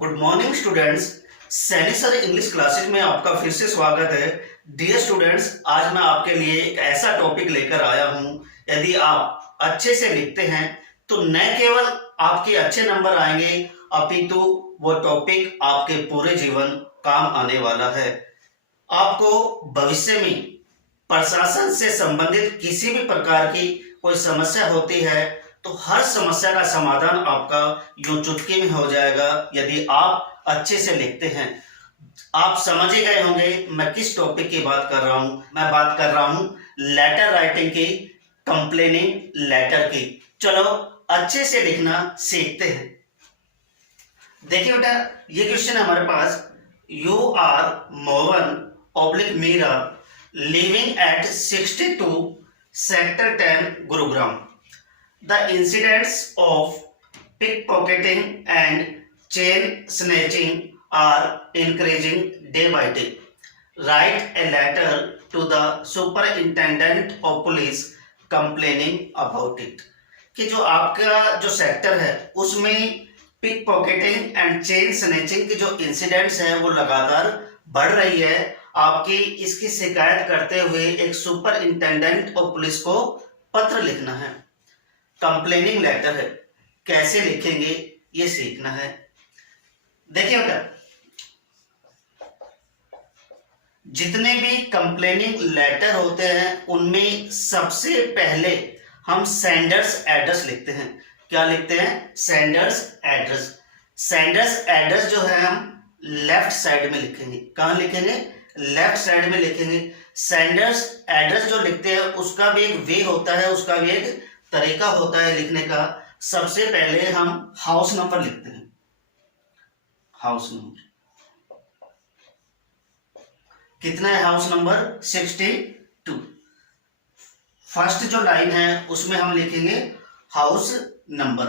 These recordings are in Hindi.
Good morning students. Saini sir English classes में आपका फिर से स्वागत है। डियर स्टूडेंट्स, आज मैं आपके लिए एक ऐसा टॉपिक लेकर आया हूं। यदि आप अच्छे से लिखते हैं तो न केवल आपके अच्छे नंबर आएंगे, अपितु वो टॉपिक आपके पूरे जीवन काम आने वाला है। आपको भविष्य में प्रशासन से संबंधित किसी भी प्रकार की कोई समस्या होती है तो हर समस्या का समाधान आपका यूं चुटकी में हो जाएगा यदि आप अच्छे से लिखते हैं। आप समझ ही गए होंगे मैं किस टॉपिक की बात कर रहा हूं। मैं बात कर रहा हूं लेटर राइटिंग की, कंप्लेनिंग लेटर की। चलो अच्छे से लिखना सीखते हैं। देखिए बेटा, ये क्वेश्चन है हमारे पास। You are Mohan oblique Meera living at 62 sector 10 Gurugram. The incidents of pickpocketing and chain snatching are increasing day by day. Write a letter to the superintendent of police complaining about it. कि जो आपका जो सेक्टर है उसमें pickpocketing and chain snatching की जो इंसिडेंट्स हैं वो लगातार बढ़ रही है। आपकी इसकी शिकायत करते हुए एक सुपर इंटेंडेंट ऑफ पुलिस को पत्र लिखना है। कंप्लेनिंग लेटर है, कैसे लिखेंगे ये सीखना है। देखिए बेटा, जितने भी कंप्लेनिंग लेटर होते हैं उनमें सबसे पहले हम सेंडर्स एड्रेस लिखते हैं। क्या लिखते हैं? Sender's address. सेंडर्स एड्रेस जो है हम लेफ्ट साइड में लिखेंगे। कहां लिखेंगे? लेफ्ट साइड में लिखेंगे। सेंडर्स एड्रेस जो लिखते हैं उसका भी एक वे होता है, उसका भी एक तरीका होता है लिखने का। सबसे पहले हम हाउस नंबर लिखते हैं। हाउस नंबर कितना है? House number 62। फर्स्ट जो लाइन है उसमें हम लिखेंगे हाउस नंबर।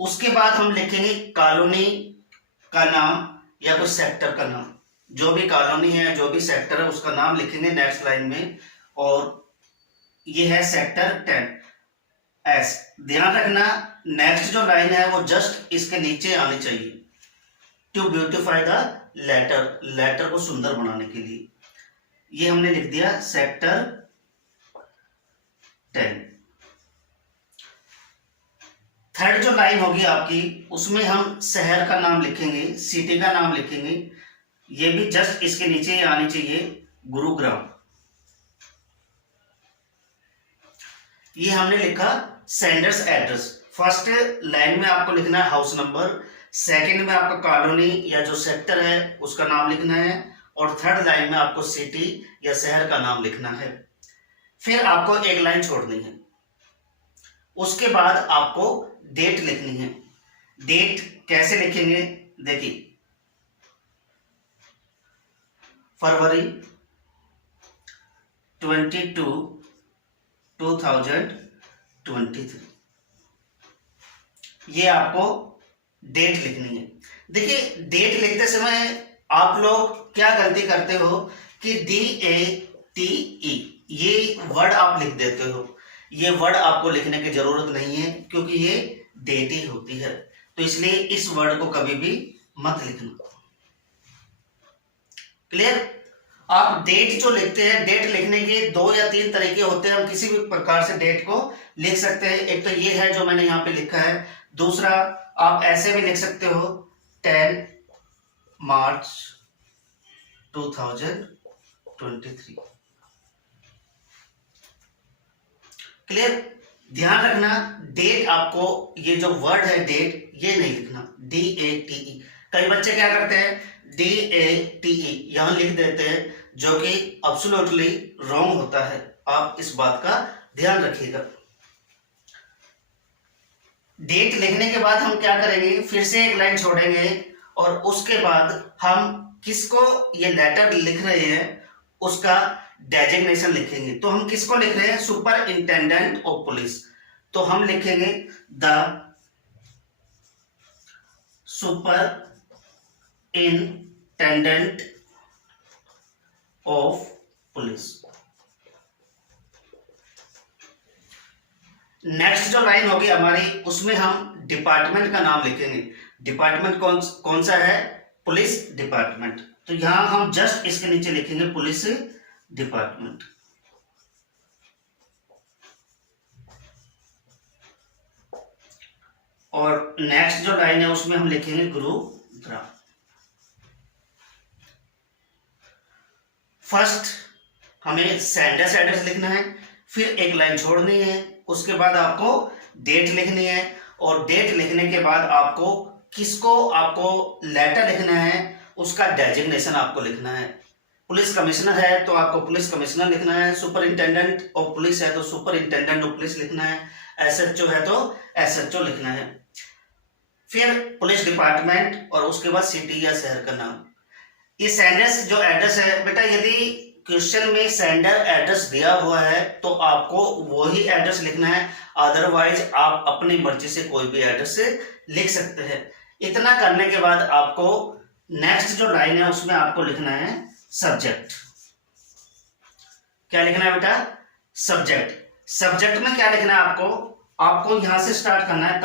उसके बाद हम लिखेंगे कॉलोनी का नाम या कोई सेक्टर का नाम। जो भी कॉलोनी है, जो भी सेक्टर है, उसका नाम लिखेंगे नेक्स्ट लाइन में। और ये है सेक्टर 10 एस। ध्यान रखना, नेक्स्ट जो लाइन है वो जस्ट इसके नीचे आनी चाहिए। To beautify the letter, letter को सुंदर बनाने के लिए। ये हमने लिख दिया सेक्टर 10। थर्ड जो लाइन होगी आपकी उसमें हम शहर का नाम लिखेंगे, सिटी का नाम लिखेंगे। ये भी जस्ट इसके नीचे आनी चाहिए, गुरुग्राम। ये हमने लिखा सेंडर्स एड्रेस। फर्स्ट लाइन में आपको लिखना है हाउस नंबर, सेकंड में आपका कॉलोनी या जो सेक्टर है उसका नाम लिखना है, और थर्ड लाइन में आपको सिटी या शहर का नाम लिखना है। फिर आपको एक लाइन छोड़नी है। उसके बाद आपको डेट लिखनी है। डेट कैसे लिखेंगे? देखिए, फरवरी 22, 2023, ये आपको डेट लिखनी है। देखिए, डेट लिखते समय आप लोग क्या गलती करते हो कि DATE ये वर्ड आप लिख देते हो। ये वर्ड आपको लिखने की जरूरत नहीं है क्योंकि ये डेट ही होती है, तो इसलिए इस वर्ड को कभी भी मत लिखना। क्लियर? आप डेट जो लिखते हैं, डेट लिखने के 2 या 3 तरीके होते हैं। हम किसी भी प्रकार से डेट को लिख सकते हैं। एक तो ये है जो मैंने यहाँ पे लिखा है। दूसरा, आप ऐसे भी लिख सकते हो 10 मार्च 2023। क्लियर? ध्यान रखना, डेट आपको, ये जो वर्ड है डेट, ये नहीं लिखना, DATE। कई बच्चे क्या करते हैं, DATE यहां लिख देते हैं, जो कि एब्सोल्युटली रॉन्ग होता है। आप इस बात का ध्यान रखिएगा। डेट लिखने के बाद हम क्या करेंगे, फिर से एक लाइन छोड़ेंगे और उसके बाद हम किसको ये लेटर लिख रहे हैं उसका डेजिग्नेशन लिखेंगे। तो हम किसको लिख रहे हैं? Super intended of police. तो हम लिखेंगे the super intended of police. Next जो लाइन होगी हमारी उसमें हम डिपार्टमेंट का नाम लिखेंगे। डिपार्टमेंट कौन सा है? Police department. तो यहां हम जस्ट इसके नीचे लिखेंगे पुलिस डिपार्टमेंट। और नेक्स्ट जो लाइन है उसमें हम लिखेंगे गुरुग्राम। फर्स्ट हमें सेंडर्स एड्रेस लिखना है, फिर एक लाइन छोड़नी है, उसके बाद आपको डेट लिखनी है, और डेट लिखने के बाद आपको आपको लेटर लिखना है, उसका डेजिग्नेशन आपको लिखना है। पुलिस कमिश्नर है तो आपको पुलिस कमिश्नर लिखना है, सुपरिंटेंडेंट ऑफ पुलिस है तो सुपरिंटेंडेंट ऑफ पुलिस लिखना है, एसएचओ है तो एसएचओ लिखना है। फिर पुलिस डिपार्टमेंट और उसके बाद सिटी या शहर का नाम। ये सेंडर्स जो एड्रेस है बेटा, यदि क्वेश्चन में सेंडर एड्रेस दिया हुआ है तो आपको वही एड्रेस लिखना है, अदरवाइज आप अपनी मर्जी से कोई भी एड्रेस लिख सकते हैं। इतना करने के बाद आपको नेक्स्ट जो लाइन है उसमें आपको लिखना है सब्जेक्ट। क्या लिखना है बेटा? सब्जेक्ट। सब्जेक्ट में क्या लिखना है आपको यहां से स्टार्ट करना है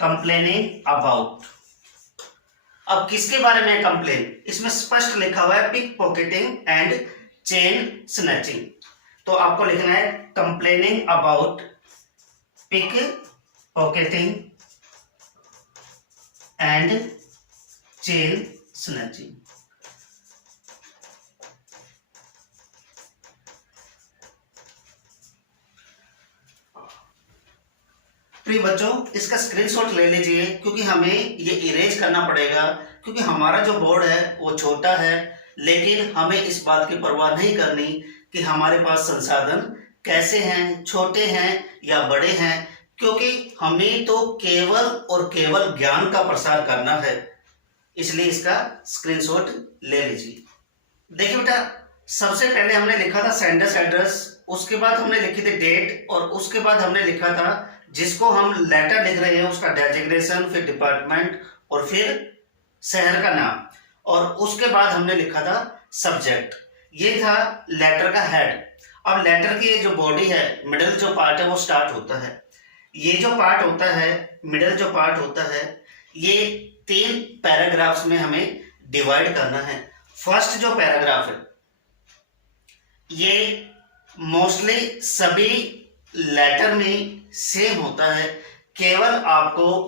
कंप्लेनिंग अबाउट। अब किसके बारे में कंप्लेन? इसमें स्पष्ट लिखा हुआ है pickpocketing and chain snatching. तो आपको लिखना है complaining about pickpocketing and chain snatching. प्रिय बच्चों, इसका स्क्रीनशॉट ले लीजिए क्योंकि हमें ये इरेज करना पड़ेगा, क्योंकि हमारा जो बोर्ड है वो छोटा है, लेकिन हमें इस बात की परवाह नहीं करनी कि हमारे पास संसाधन कैसे हैं, छोटे हैं या बड़े हैं, क्योंकि हमें तो केवल और केवल ज्ञान का प्रसार करना है। इसलिए इसका स्क्रीनशॉट ले लीजिए। देखिए बेटा, सबसे पहले हमने लिखा था सेंडर्स एड्रेस, उसके बाद हमने लिखी थी डेट, और उसके बाद हमने लिखा था जिसको हम लेटर लिख रहे हैं उसका डेजिग्नेशन, फिर डिपार्टमेंट और फिर शहर का नाम, और उसके बाद हमने लिखा था सब्जेक्ट। ये था लेटर का हेड। अब लेटर की जो बॉडी है, मिडिल जो पार्ट है वो स्टार्ट होता है। ये जो पार्ट होता है, मिडिल जो पार्ट होता है, ये 3 पैराग्राफ्स में हमें डिवाइड करना है। फर्स्ट जो पैराग्राफ है ये मोस्टली सभी लेटर में सेम होता है, केवल आपको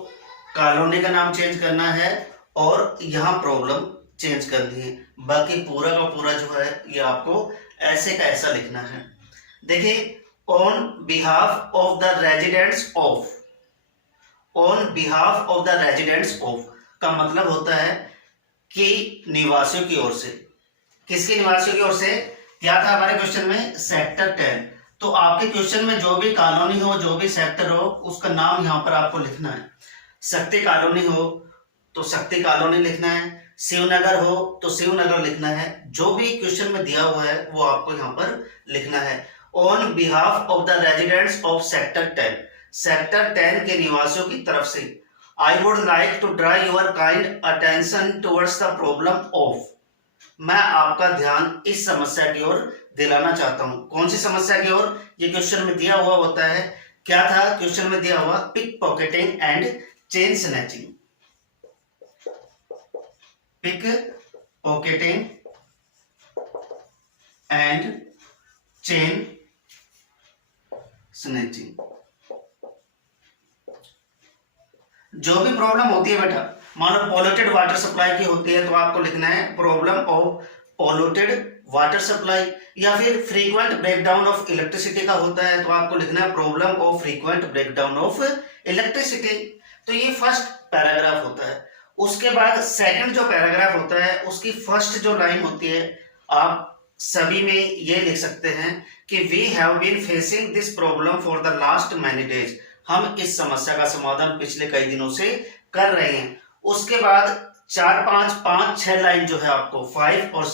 कॉलोनी का नाम चेंज करना है और यहाँ प्रॉब्लम चेंज करनी है। बाकी पूरा का पूरा जो है ये आपको ऐसे का ऐसा लिखना है। देखिए, on behalf of the residents of, on behalf of the residents of का मतलब होता है कि निवासियों की ओर से। किसके निवासियों की ओर से? क्या था हमारे क्वेश्चन में? सेक्टर 10। तो आपके क्वेश्चन में जो भी कॉलोनी हो, जो भी सेक्टर हो, उसका नाम यहाँ पर आपको लिखना है। शक्ति कॉलोनी हो तो शक्ति कॉलोनी लिखना है, शिवनगर हो तो शिवनगर लिखना है। जो भी क्वेश्चन में दिया हुआ है वो आपको यहाँ पर लिखना है। On behalf of the residents of sector 10, sector 10 के निवासियों की तरफ से, I would like to draw your kind attention towards the problem of, मैं आपका ध्यान इस समस्या की ओर दिलाना चाहता हूं। कौन सी समस्या की ओर? ये क्वेश्चन में दिया हुआ होता है। क्या था क्वेश्चन में दिया हुआ? Pickpocketing and chain snatching. Pickpocketing and chain snatching. जो भी प्रॉब्लम होती है बेटा, मान लो पॉल्यूटेड वाटर सप्लाई की होती है तो आपको लिखना है problem of polluted water supply, या फिर फ्रीक्वेंट ब्रेकडाउन ऑफ इलेक्ट्रिसिटी का होता है तो आपको लिखना है problem of frequent breakdown of electricity. तो ये फर्स्ट पैराग्राफ होता है। उसके बाद सेकंड जो पैराग्राफ होता है उसकी फर्स्ट जो लाइन होती है, आप सभी में ये लिख सकते हैं कि we have been facing this problem for the last many days, हम इस समस्या का समाधान पिछले कई दिनों से कर रहे हैं। उसके बाद 4, 5, 6 लाइन जो है आपको 5 और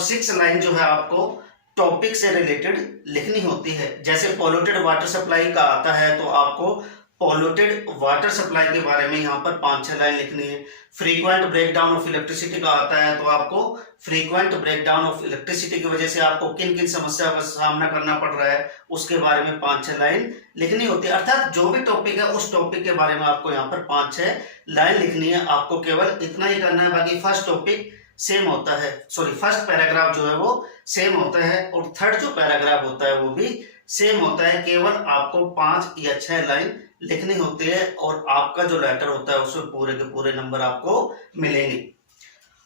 6 लाइन जो है आपको टॉपिक से रिलेटेड लिखनी होती है। जैसे पॉल्यूटेड वाटर सप्लाई का आता है तो आपको पॉल्यूटेड वाटर सप्लाई के बारे में यहाँ पर 5-6 लाइन लिखनी है। फ्रीक्वेंट ब्रेकडाउन ऑफ इलेक्ट्रिसिटी का आता है, तो आपको फ्रीक्वेंट ब्रेकडाउन ऑफ इलेक्ट्रिसिटी की वजह से आपको किन किन समस्याओं का सामना करना पड़ रहा है उसके बारे में 5-6 लाइन लिखनी होती है। अर्थात जो भी टॉपिक है उस टॉपिक के बारे में आपको यहाँ पर 5-6 लाइन लिखनी है। आपको केवल इतना ही करना है, बाकी फर्स्ट टॉपिक सेम होता है, सॉरी फर्स्ट पैराग्राफ जो है वो सेम होता है और थर्ड जो पैराग्राफ होता है वो भी सेम होता है। केवल आपको 5 या 6 लाइन लिखनी होती है और आपका जो लेटर होता है उसमें पूरे के पूरे नंबर आपको मिलेंगे।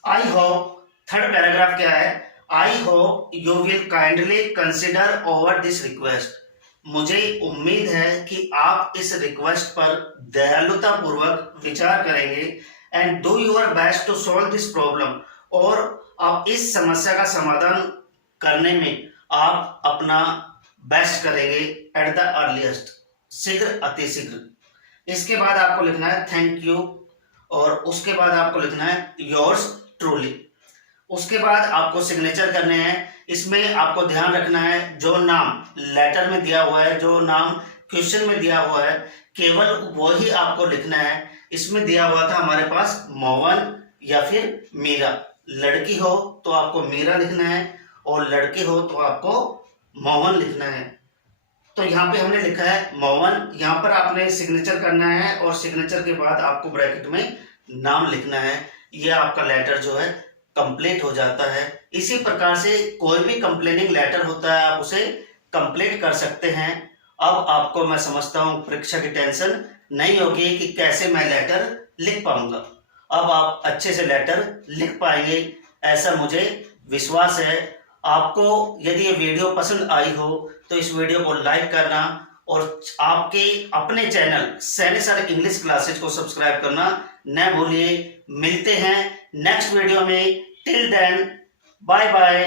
आई होप, थर्ड पैराग्राफ क्या है, I hope you will kindly consider over this request. मुझे उम्मीद है कि आप इस रिक्वेस्ट पर दयालुता पूर्वक विचार करेंगे and do your best to solve this problem, और आप इस समस्या का समाधान करने में आप अपना बेस्ट करेंगे एट द अर्लीस्ट, शीघ्र अतिशीघ्र। इसके बाद आपको लिखना है थैंक यू और उसके बाद आपको लिखना है योर्स ट्रूली। उसके बाद आपको सिग्नेचर करने हैं। इसमें आपको ध्यान रखना है जो नाम लेटर में दिया हुआ है, जो नाम क्वेश्चन में दिया हुआ है, केवल वही आपको लिखना है। इसमें दिया हुआ था हमारे पास मोहन या फिर मीरा। लड़की हो तो आपको मीरा लिखना है और लड़के हो तो आपको मोहन लिखना है। तो यहाँ पे हमने लिखा है मोहन, यहाँ पर आपने सिग्नेचर करना है और सिग्नेचर के बाद आपको ब्रैकेट में नाम लिखना है। यह आपका लेटर जो है कंप्लीट हो जाता है। इसी प्रकार से कोई भी कंप्लेनिंग लेटर होता है आप उसे कंप्लीट कर सकते हैं। अब आपको मैं समझता हूँ परीक्षा की टेंशन नहीं होगी कि कैसे मैं लेटर लिख पाऊंगा। अब आप अच्छे से लेटर लिख पाएंगे, ऐसा मुझे विश्वास है। आपको यदि ये वीडियो पसंद आई हो तो इस वीडियो को लाइक करना और आपके अपने channel Sainik sir English classes को सब्सक्राइब करना न भूलिए। मिलते हैं नेक्स्ट वीडियो में। Till then bye bye.